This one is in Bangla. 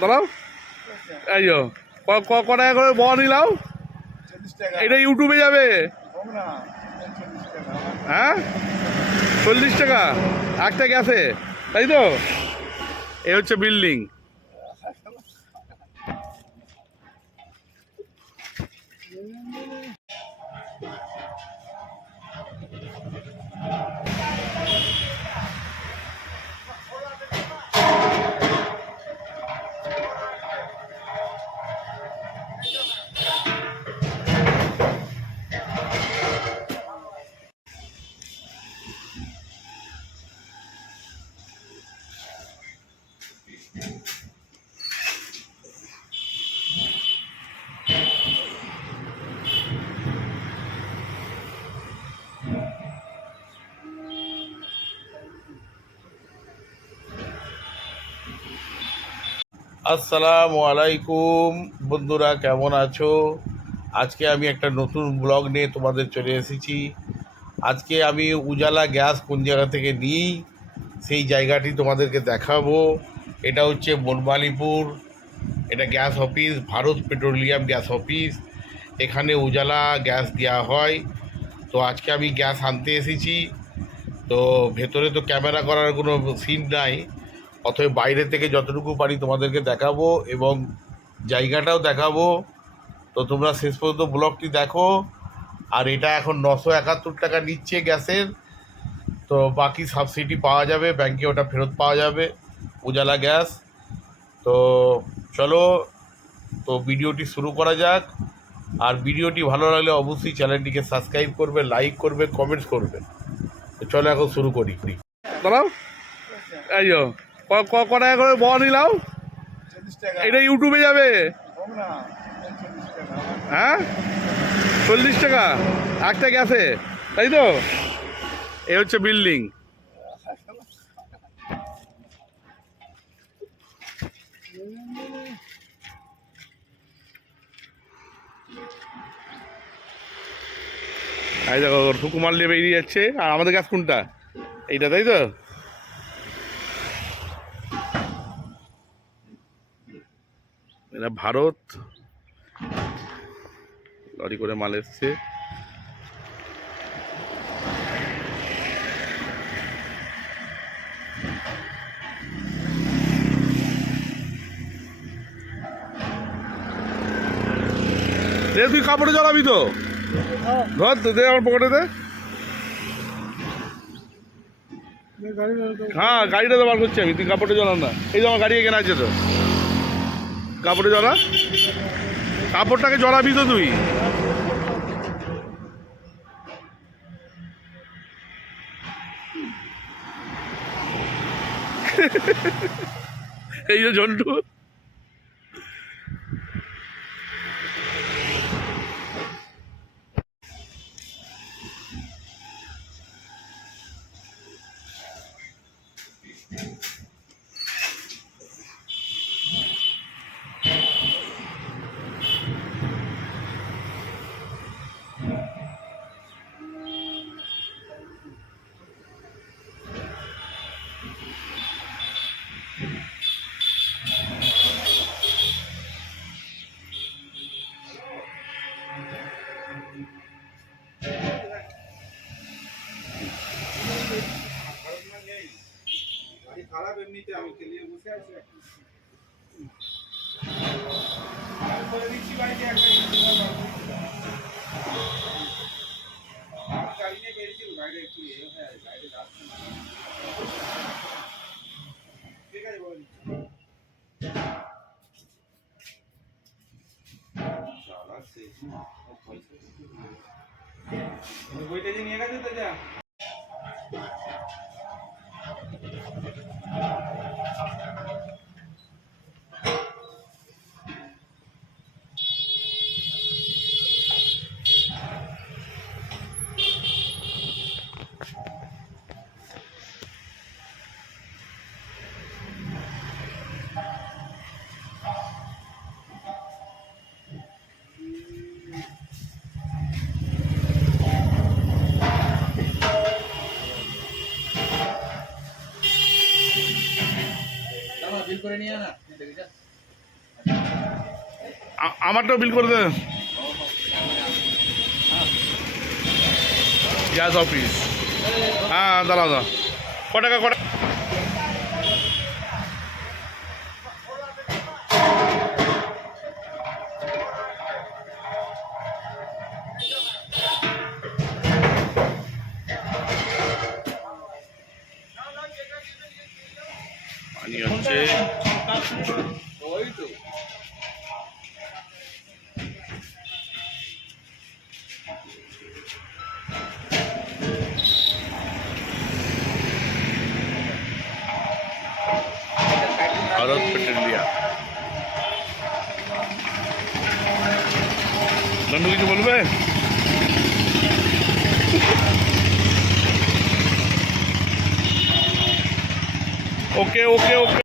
দাঁড়াও, এই যো ক টাকা করে ব নিলাও, এটা ইউটিউবে যাবে। হ্যাঁ, 40 টাকা একটা গ্যাসে, তাই তো? এ হচ্ছে বিল্ডিং। আসসালামু আলাইকুম বন্ধুরা, কেমন আছো? আজকে আমি একটা নতুন ব্লগ নিয়ে তোমাদের চলে এসেছি। আজকে আমি উজালা গ্যাস কোন জায়গা থেকে নিই সেই জায়গাটি তোমাদেরকে দেখাবো। এটা হচ্ছে বনমালীপুর, এটা gas office, Bharat petroleum gas office. এখানে উজালা গ্যাস দেওয়া হয়। তো আজকে আমি গ্যাস আনতে এসেছি। তো ভেতরে তো ক্যামেরা করার কোনো সিন নাই, অতএব বাইরে থেকে যতটুকু পারি তোমাদেরকে দেখাবো এবং জায়গাটাও দেখাবো। তো তোমরা শেষ পর্যন্ত ব্লগটি দেখো। আর এটা এখন 971 টাকা নিচ্ছে গ্যাসের। তো বাকি সাবসিডি পাওয়া যাবে, ব্যাংকে ওটা ফেরত পাওয়া যাবে, উজালা গ্যাস। তো চলো, তো ভিডিওটি শুরু করা যাক। আর ভিডিওটি ভালো লাগলে অবশ্যই চ্যানেলটিকে সাবস্ক্রাইব করবে, লাইক করবে, কমেন্টস করবে। তো চলো এখন শুরু করি। দাঁড়াও, এই যো ক টাকা করে ব নিলাও, এটা ইউটিউবে যাবে। হ্যাঁ, 40 টাকা একটা গ্যাসে, তাই তো? এ হচ্ছে বিল্ডিং। এই দেখো, ঠুকুমার নিয়ে বেরিয়ে যাচ্ছে। আর আমাদের গ্যাস কোনটা? এইটা, তাই তো? এটা ভারত, লরি করে মাল এসছে। তুই কাপড়ে জ্বালাবি তো? ধর তো, দে আমার পকেটে দে। হ্যাঁ, গাড়িটা তো বার করছি আমি, তুই কাপড়ে জ্বালা না। এই যে আমার গাড়ি এখানে আছে, তো কাপড়ে জ্বালা, কাপড়টাকে জ্বালাবি তো তুই। এই যে ঝন্টু, খারাপ এমনিতে আমি খেলিয়ে বসে আছি দিচ্ছি বাড়িতে একটা গাড়ি নিয়ে বেরিয়েছি, গাড়িটা একটু গাড়িতে যাচ্ছে না। ঠিক আছে, বলে দিচ্ছি। বইটা যে নিয়ে গেছে তো যা। বিল করে নিয়ে না, আমারটাও বিল করে দেন। গ্যাস অফিস, হ্যাঁ দাঁড়াও দাঁড়াও, ক টাকা ক টাকা? পানি হচ্ছে। ওই তো ভারত পেট্রোলিয়াম। নন্দু কিছু বলবে? ওকে ওকে ওকে।